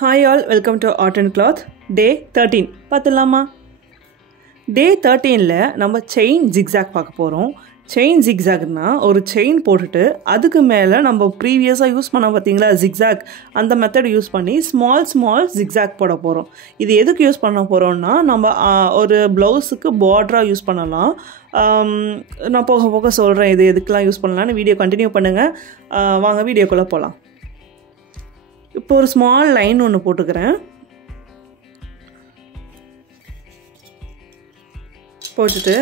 Hi all, welcome to Art and Cloth. Day 13. பார்த்துலாமா? Day 13ல நம்ம chain zigzag பார்க்க போகிறோம். Chain ஜிக்ஸாக்னா ஒரு செயின் போட்டுட்டு அதுக்கு மேலே நம்ம ப்ரீவியஸாக யூஸ் பண்ண பார்த்தீங்களா ஜிக்ஸாக், அந்த மெத்தட் யூஸ் பண்ணி ஸ்மால் ஜிக்ஸாக் போட போகிறோம். இது எதுக்கு யூஸ் பண்ண போகிறோம்னா நம்ம ஒரு ப்ளவுஸுக்கு பார்டராக யூஸ் பண்ணலாம். நான் போக போக சொல்கிறேன் இது எதுக்கெலாம் யூஸ் பண்ணலான்னு. வீடியோ கண்டினியூ பண்ணுங்கள். வாங்க வீடியோக்குள்ளே போகலாம். இப்போ ஒரு ஸ்மால் லைன் ஒன்று போட்டுக்கிறேன். போட்டுட்டு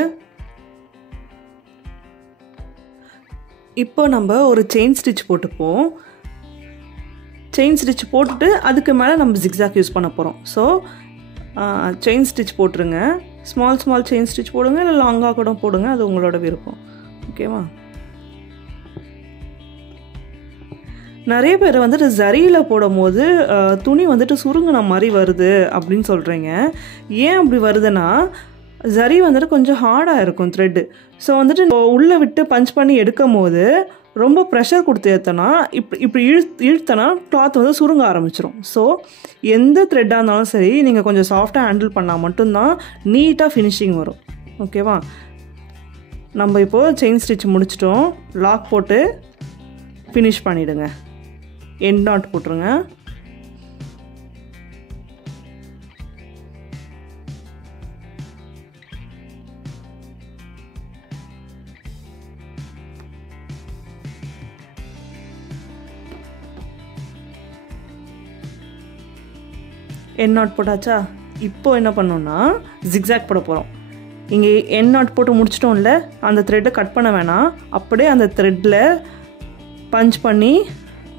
இப்போ நம்ம ஒரு செயின் ஸ்டிச் போட்டுப்போம். செயின் ஸ்டிச் போட்டுட்டு அதுக்கு மேலே நம்ம ஜிக்ஸாக் யூஸ் பண்ண போகிறோம். ஸோ செயின் ஸ்டிச் போட்டுருங்க. ஸ்மால் செயின் ஸ்டிச் போடுங்க, இல்லை லாங்காக கூட போடுங்க, அது உங்களோட விருப்பம். ஓகேவா? நிறைய பேர் வந்துட்டு ஜரியில் போடும் போது துணி வந்துட்டு சுருங்கின மாதிரி வருது அப்படின்னு சொல்கிறீங்க. ஏன் அப்படி வருதுன்னா ஜரி வந்துட்டு கொஞ்சம் ஹார்டாக இருக்கும் த்ரெட்டு. ஸோ வந்துட்டு உள்ளே விட்டு பஞ்ச் பண்ணி எடுக்கும் போது ரொம்ப ப்ரெஷர் கொடுத்து ஏற்றனா இப்படி இழுத்தனா கிளாத் வந்து சுருங்க ஆரம்பிச்சிடும். ஸோ எந்த த்ரெட்டாக இருந்தாலும் சரி நீங்கள் கொஞ்சம் சாஃப்டாக ஹேண்டில் பண்ணால் மட்டும்தான் நீட்டாக ஃபினிஷிங் வரும். ஓகேவா? நம்ம இப்போது செயின் ஸ்டிச் முடிச்சிட்டோம். லாக் போட்டு ஃபினிஷ் பண்ணிவிடுங்க. எண்ட் நாட் போட்டுருங்க. எண்ட் நாட் போட்டாச்சா? இப்போ என்ன பண்ணோம்னா ஜிக்ஸாக் போட போகிறோம். இங்கே எண்ட் நாட் போட்டு முடிச்சிட்டோம்ல, அந்த த்ரெட்டை கட் பண்ண வேணாம். அப்படியே அந்த த்ரெட்டில் பஞ்ச் பண்ணி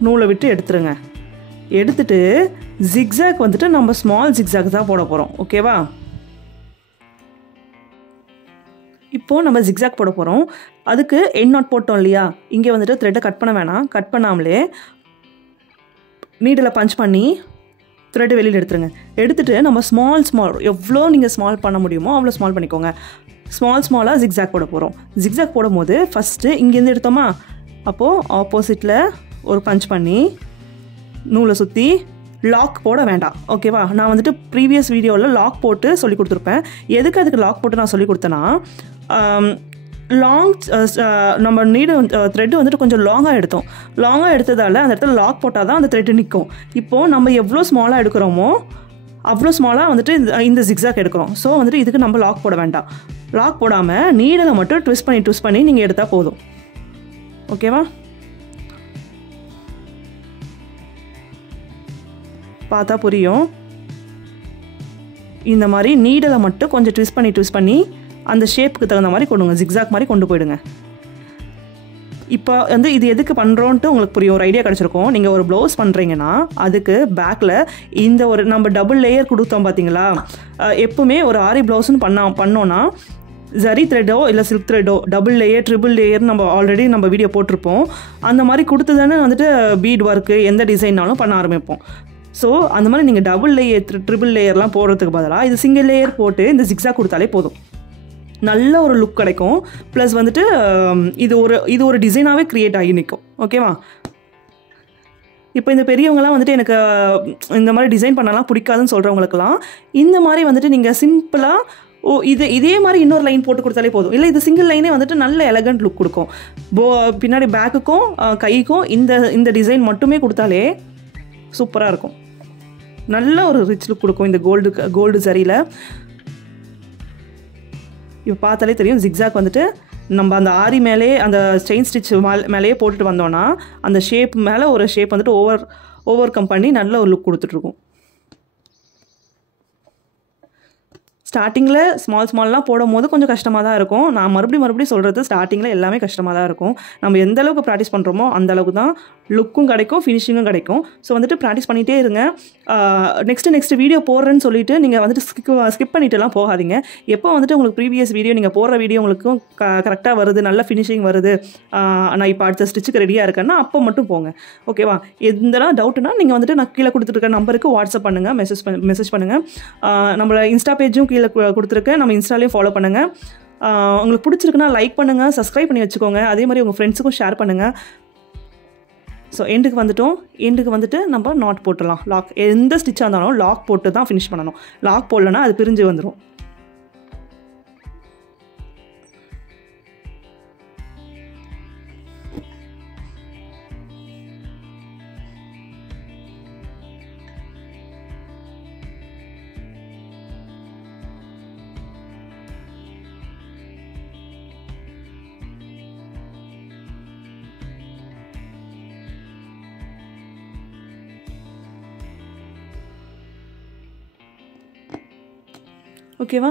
நூலை விட்டு எடுத்துருங்க. எடுத்துட்டு ஜிக்ஸாக் வந்துட்டு நம்ம ஸ்மால் ஜிக்ஸாக் தான் போட போகிறோம். ஓகேவா? இப்போது நம்ம ஜிக்ஸாக் போட போகிறோம். அதுக்கு எண்ட் நாட் போட்டோம் இல்லையா, இங்கே வந்துட்டு த்ரெட்டை கட் பண்ண வேணாம். கட் பண்ணாமலே நீடில் பஞ்ச் பண்ணி த்ரெட்டு வெளியில் எடுத்துருங்க. எடுத்துகிட்டு நம்ம ஸ்மால் எவ்வளோ நீங்கள் ஸ்மால் பண்ண முடியுமோ அவ்வளோ ஸ்மால் பண்ணிக்கோங்க. ஸ்மாலாக ஜிக்ஸாக் போட போகிறோம். ஜிக்ஸாக் போடும் போது ஃபஸ்ட்டு இங்கேருந்து எடுத்தோமா, அப்போது ஆப்போசிட்டில் ஒரு பஞ்ச் பண்ணி நூலை சுற்றி லாக் போட வேண்டாம். ஓகேவா? நான் வந்துட்டு ப்ரீவியஸ் வீடியோவில் லாக் போட்டு சொல்லி கொடுத்துருப்பேன். எதுக்கு அதுக்கு லாக் போட்டு நான் சொல்லி கொடுத்தேன்னா, நம்ம த்ரெட்டு வந்துட்டு கொஞ்சம் லாங்காக எடுத்ததால் அந்த இடத்துல லாக் போட்டால் தான் அந்த த்ரெட்டு நிற்கும். இப்போது நம்ம எவ்வளோ ஸ்மாலாக எடுக்கிறோமோ அவ்வளோ ஸ்மாலாக வந்துட்டு இந்த ஜிக்ஸாக் எடுக்கிறோம். ஸோ வந்துட்டு இதுக்கு நம்ம லாக் போட வேண்டாம். லாக் போடாமல் நீடில் மட்டும் ட்விஸ்ட் பண்ணி நீங்கள் எடுத்தால் போதும். ஓகேவா? பார்த்தா புரியும். இந்த மாதிரி நீடில் மட்டும் கொஞ்சம் ட்விஸ்ட் பண்ணி அந்த ஷேப்புக்கு தகுந்த மாதிரி கொடுங்க. ஜிக்ஸாக் மாதிரி கொண்டு போயிடுங்க. இப்போ வந்து இது எதுக்கு பண்ணுறோன்ட்டு உங்களுக்கு புரியும், ஒரு ஐடியா கிடச்சிருக்கும். நீங்கள் ஒரு ப்ளவுஸ் பண்ணுறீங்கன்னா அதுக்கு பேக்கில் இந்த ஒரு நம்ம டபுள் லேயர் கொடுத்தோம் பார்த்தீங்களா. எப்பவுமே ஒரு ஆரி ப்ளவுஸ்ன்னு பண்ணோன்னா ஜரி த்ரெட்டோ இல்லை சில்க் த்ரெட்டோ டபுள் லேயர் ட்ரிபிள் லேயர் நம்ம ஆல்ரெடி நம்ம வீடியோ போட்டிருப்போம். அந்த மாதிரி கொடுத்து தானே வந்துட்டு பீட் ஒர்க்கு எந்த டிசைன்னாலும் பண்ண ஆரம்பிப்போம். ஸோ அந்த மாதிரி நீங்கள் டபுள் லேயர் ட்ரிபிள் லேயர்லாம் போடுறதுக்கு பதிலாக இது சிங்கிள் லேயர் போட்டு இந்த ஜிக்ஸாக் கொடுத்தாலே போதும். நல்ல ஒரு லுக் கிடைக்கும். ப்ளஸ் வந்துட்டு இது ஒரு டிசைனாகவே க்ரியேட் ஆகி நிற்கும். ஓகேவா? இப்போ இந்த பெரியவங்களாம் வந்துட்டு எனக்கு இந்த மாதிரி டிசைன் பண்ணலாம் பிடிக்காதுன்னு சொல்கிறவங்களுக்குலாம் இந்த மாதிரி வந்துட்டு நீங்கள் சிம்பிளாக இதே மாதிரி இன்னொரு லைன் போட்டு கொடுத்தாலே போதும். இல்லை இது சிங்கிள் லைனே வந்துட்டு நல்ல எலகண்ட் லுக் கொடுக்கும். பின்னாடி பேக்குக்கும் கைக்கும் இந்த டிசைன் மட்டுமே கொடுத்தாலே சூப்பராக இருக்கும். நல்ல ஒரு ரிச் லுக் கொடுக்கும் இந்த கோல்டு சரியில். இப்போ பார்த்தாலே தெரியும் ஜிக்ஸாக் வந்துட்டு நம்ம அந்த ஆரி மேலே அந்த செயின் ஸ்டிச் மேலேயே போட்டுட்டு வந்தோன்னா அந்த ஷேப் மேலே ஒரு ஷேப் வந்துட்டு ஓவர் கம் பண்ணி நல்ல ஒரு லுக் கொடுத்துட்ருக்கும். ஸ்டார்டிங்கில் ஸ்மால்லாம் போடும் போது கொஞ்சம் கஷ்டமாக தான் இருக்கும். நான் மறுபடியும் சொல்கிறது, ஸ்டார்டிங்கில் எல்லாமே கஷ்டமாக தான் இருக்கும். நம்ம எந்த அளவுக்கு ப்ராக்டிஸ் பண்ணுறோமோ அந்த அளவுக்கு தான் லுக்கும் கிடைக்கும், ஃபினிஷிங்கும் கிடைக்கும். ஸோ வந்துட்டு ப்ராக்டிஸ் பண்ணிகிட்டே இருங்க. நெக்ஸ்ட் வீடியோ போடுறேன்னு சொல்லிட்டு நீங்கள் வந்துட்டு ஸ்கிப் பண்ணிட்டுலாம் போகாதீங்க. எப்போ வந்துட்டு உங்களுக்கு ப்ரீவியஸ் வீடியோ நீங்கள் போடுற வீடியோ உங்களுக்கும் கரெக்டாக வருது, நல்ல ஃபினிஷிங் வருது, நான் இப்போ அடுத்த ஸ்டிச்சுக்கு ரெடியாக இருக்கேன்னா அப்போ மட்டும் போங்க. ஓகேவா? எந்தெல்லாம் டவுட்னா நீங்கள் வந்துட்டு நான் கீழே கொடுத்துருக்க நம்பருக்கு வாட்ஸ்அப் பண்ணுங்கள், மெசேஜ் பண்ணுங்கள். நம்மளோட இன்ஸ்டா பேஜும் கீழே கொடுத்துருக்கேன், நம்ம இன்ஸ்டாலையும் ஃபாலோ பண்ணுங்கள். உங்களுக்கு பிடிச்சிருக்குன்னா லைக் பண்ணுங்கள், சப்ஸ்கிரைப் பண்ணி வச்சுக்கோங்க. அதே மாதிரி உங்கள் ஃப்ரெண்ட்ஸுக்கும் ஷேர் பண்ணுங்கள். ஸோ எண்டுக்கு வந்துட்டோம். எண்டுக்கு வந்துட்டு நம்ம நாட் போட்டுடலாம். லாக் எந்த ஸ்டிச்சாக இருந்தாலும் லாக் போட்டு தான் ஃபினிஷ் பண்ணணும். லாக் போடலன்னா அது பிரிஞ்சு வந்துடும். ஓகேவா?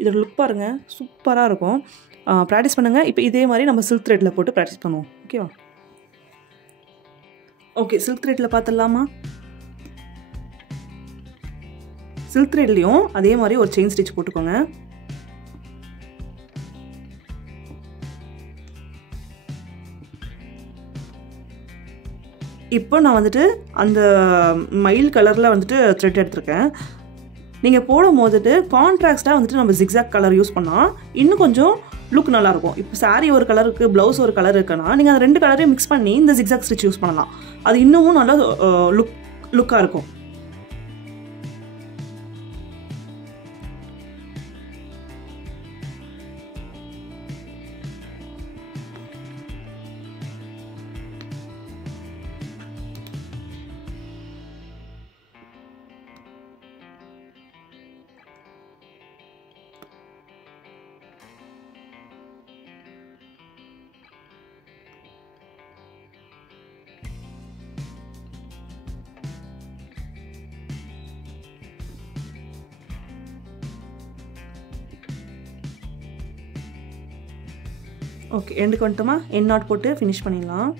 இதோட லுக் பாருங்கள், சூப்பராக இருக்கும். ப்ராக்டிஸ் பண்ணுங்கள். இப்போ இதே மாதிரி நம்ம சில்க் த்ரெட்டில் போட்டு ப்ராக்டிஸ் பண்ணுவோம். ஓகேவா? ஓகே, சில்க் த்ரெட்டில் பார்த்துடலாமா? சில்க் த்ரெட்லேயும் அதே மாதிரி ஒரு செயின் ஸ்டிச் போட்டுக்கோங்க. இப்போ நான் வந்துட்டு அந்த மயில் கலரில் வந்துட்டு த்ரெட் எடுத்திருக்கேன். நீங்கள் போடும் போதுட்டு கான்ட்ராக்டாக வந்துட்டு நம்ம ஜிக்ஸாக் கலர் யூஸ் பண்ணால் இன்னும் கொஞ்சம் லுக் நல்லாயிருக்கும். இப்போ சாரீ ஒரு கலர் இருக்குது, ப்ளவுஸ் ஒரு கலர் இருக்குன்னா நீங்கள் அந்த 2 கலரையும் மிக்ஸ் பண்ணி இந்த ஜிக்ஸாக் ஸ்டிச் யூஸ் பண்ணலாம். அது இன்னமும் நல்லா லுக்காக இருக்கும். ஓகே, எண்டுக்கு வந்துட்டோமா? எண்ட் நாட் போட்டு ஃபினிஷ் பண்ணிடலாம்.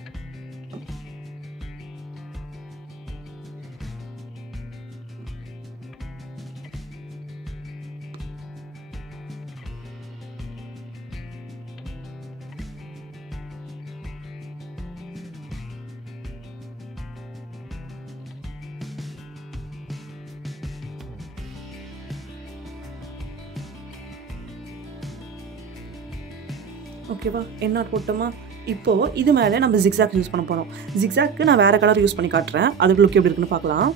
ஓகேவா? எண்ட் நாட் போட்டோமா? இப்போது இது மேலே நம்ம ஜிக்ஸாக் யூஸ் பண்ண போகிறோம். ஜிக்ஸாக்கு நான் வேறு கலர் யூஸ் பண்ணி காட்டுறேன். அதுக்கு லுக் எப்படி இருக்குன்னு பார்க்கலாம்.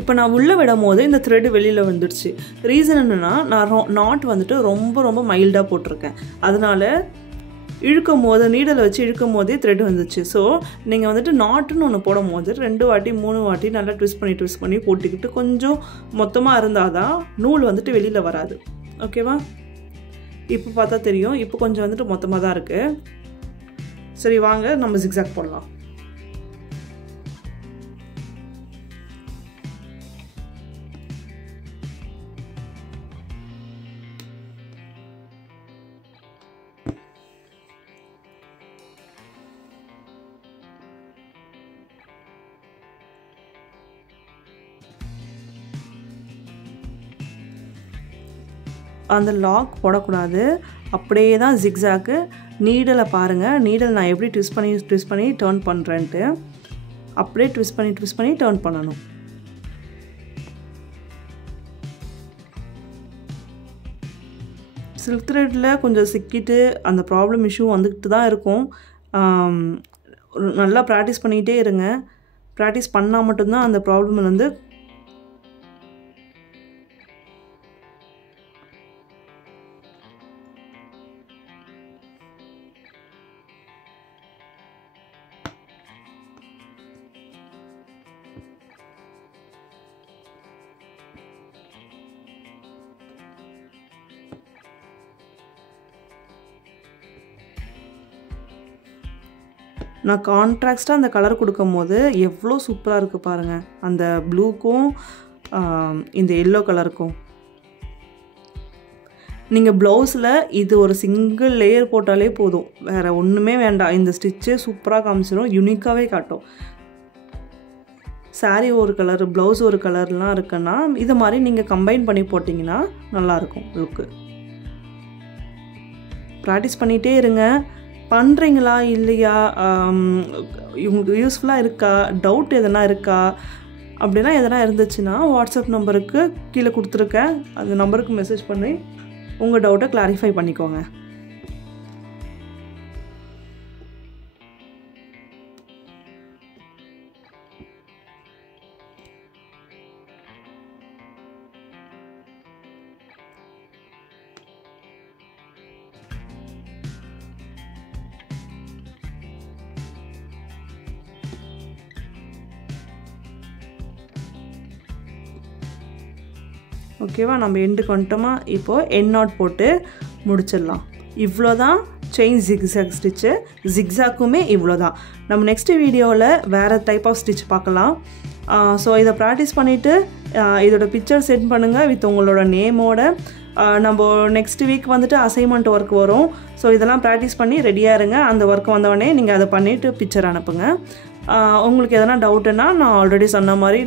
இப்போ நான் உள்ளே விடும் போது இந்த த்ரெட் வெளியில் வந்துடுச்சு. ரீசன் என்னென்னா, நான் நாட் வந்துட்டு ரொம்ப ரொம்ப மைல்டாக போட்டிருக்கேன். அதனால் இழுக்கும் போது நீடலை வச்சு இழுக்கும் போதே த்ரெட் வந்துச்சு. ஸோ நீங்கள் வந்துட்டு நாட்டுன்னு ஒன்று போடும் போது 2 வாட்டி 3 வாட்டி நல்லா ட்விஸ்ட் பண்ணி போட்டுக்கிட்டு கொஞ்சம் மொத்தமாக இருந்தால் தான் நூல் வந்துட்டு வெளியில் வராது. ஓகேவா? இப்போ பார்த்தா தெரியும். இப்போ கொஞ்சம் வந்துட்டு மொத்தமாக தான் இருக்குது. சரி, வாங்க நம்ம ஜிக்ஸாக் போடலாம். அந்த லாக் போடக்கூடாது. அப்படியே தான் ஜிக்ஸாக்கு. நீடலை பாருங்கள். நீடல் நான் எப்படி ட்விஸ்ட் பண்ணி டர்ன் பண்ணுறேன்ட்டு அப்படியே ட்விஸ்ட் பண்ணி டர்ன் பண்ணணும். சில்க் த்ரெட்டில் கொஞ்சம் சிக்கிட்டு அந்த ப்ராப்ளம் இஷ்யூ வந்துக்கிட்டு தான் இருக்கும். நல்லா ப்ராக்டிஸ் பண்ணிக்கிட்டே இருங்க. ப்ராக்டிஸ் பண்ணால் மட்டும்தான் அந்த ப்ராப்ளம் வந்து நான் கான்ட்ராக்டாக அந்த கலர் கொடுக்கும் போது எவ்வளோ சூப்பராக இருக்குது பாருங்கள். அந்த ப்ளூக்கும் இந்த எல்லோ கலருக்கும். நீங்கள் ப்ளவுஸில் இது ஒரு சிங்கிள் லேயர் போட்டாலே போதும், வேறு ஒன்றுமே வேண்டாம். இந்த ஸ்டிச்சே சூப்பராக காமிச்சிடும், யூனிக்காகவே காட்டும். சாரீ ஒரு கலர், ப்ளவுஸ் ஒரு கலர்லாம் இருக்குன்னா இது மாதிரி நீங்கள் கம்பைன் பண்ணி போட்டிங்கன்னா நல்லாயிருக்கும் லுக்கு. ப்ராக்டிஸ் பண்ணிகிட்டே இருங்க. பண்ணுறீங்களா இல்லையா, உங்களுக்கு யூஸ்ஃபுல்லாக இருக்கா, டவுட் எதனா இருக்கா அப்படின்னா எதனா இருந்துச்சுன்னா வாட்ஸ்அப் நம்பருக்கு கீழே கொடுத்துருக்கேன். அந்த நம்பருக்கு மெசேஜ் பண்ணி உங்கள் டவுட்டை கிளாரிஃபை பண்ணிக்கோங்க. ஓகேவா, நம்ம எண்டுக்கு வந்துட்டோமா. இப்போது எண்ட் நாட் போட்டு முடிச்சிடலாம். இவ்வளோ தான் செயின் ஜிக்ஸாக் ஸ்டிச்சு. ஜிக்ஸாக்குமே இவ்வளோ தான். நம்ம நெக்ஸ்ட்டு வீடியோவில் வேறு டைப் ஆஃப் ஸ்டிச் பார்க்கலாம். ஸோ இதை ப்ராக்டிஸ் பண்ணிவிட்டு இதோட பிக்சர் சென்ட் பண்ணுங்கள் வித் உங்களோட நேமோட. நம்ம நெக்ஸ்ட் வீக் வந்துட்டு அசைன்மெண்ட் ஒர்க் வரும். ஸோ இதெல்லாம் ப்ராக்டிஸ் பண்ணி ரெடியாக இருங்க. அந்த ஒர்க் வந்தவொடனே நீங்கள் அதை பண்ணிவிட்டு பிக்சர் அனுப்புங்க. உங்களுக்கு எதனா டவுட்டுன்னா நான் ஆல்ரெடி சொன்ன மாதிரி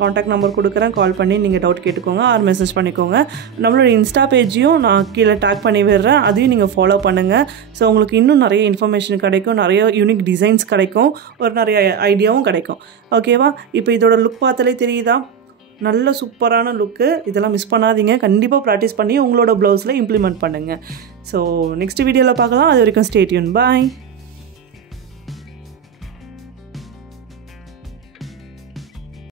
காண்டாக்ட் நம்பர் கொடுக்குறேன், கால் பண்ணி நீங்கள் டவுட் கேட்டுக்கோங்க ஆர் மெசேஜ் பண்ணிக்கோங்க. நம்மளோட இன்ஸ்டா பேஜையும் நான் கீழே டேக் பண்ணி விடுறேன், அதையும் நீங்கள் ஃபாலோ பண்ணுங்கள். ஸோ உங்களுக்கு இன்னும் நிறைய இன்ஃபர்மேஷன் கிடைக்கும், நிறைய யூனிக் டிசைன்ஸ் கிடைக்கும், ஒரு நிறைய ஐடியாவும் கிடைக்கும். ஓகேவா, இப்போ இதோட லுக் பார்த்தாலே தெரியுதா, நல்ல சூப்பரான லுக்கு. இதெல்லாம் மிஸ் பண்ணாதீங்க, கண்டிப்பாக ப்ராக்டிஸ் பண்ணி உங்களோட ப்ளவுஸில் இம்ப்ளிமெண்ட் பண்ணுங்கள். ஸோ நெக்ஸ்ட் வீடியோவில் பார்க்கலாம். அது வரைக்கும் ஸ்டே டியூன். பாய்.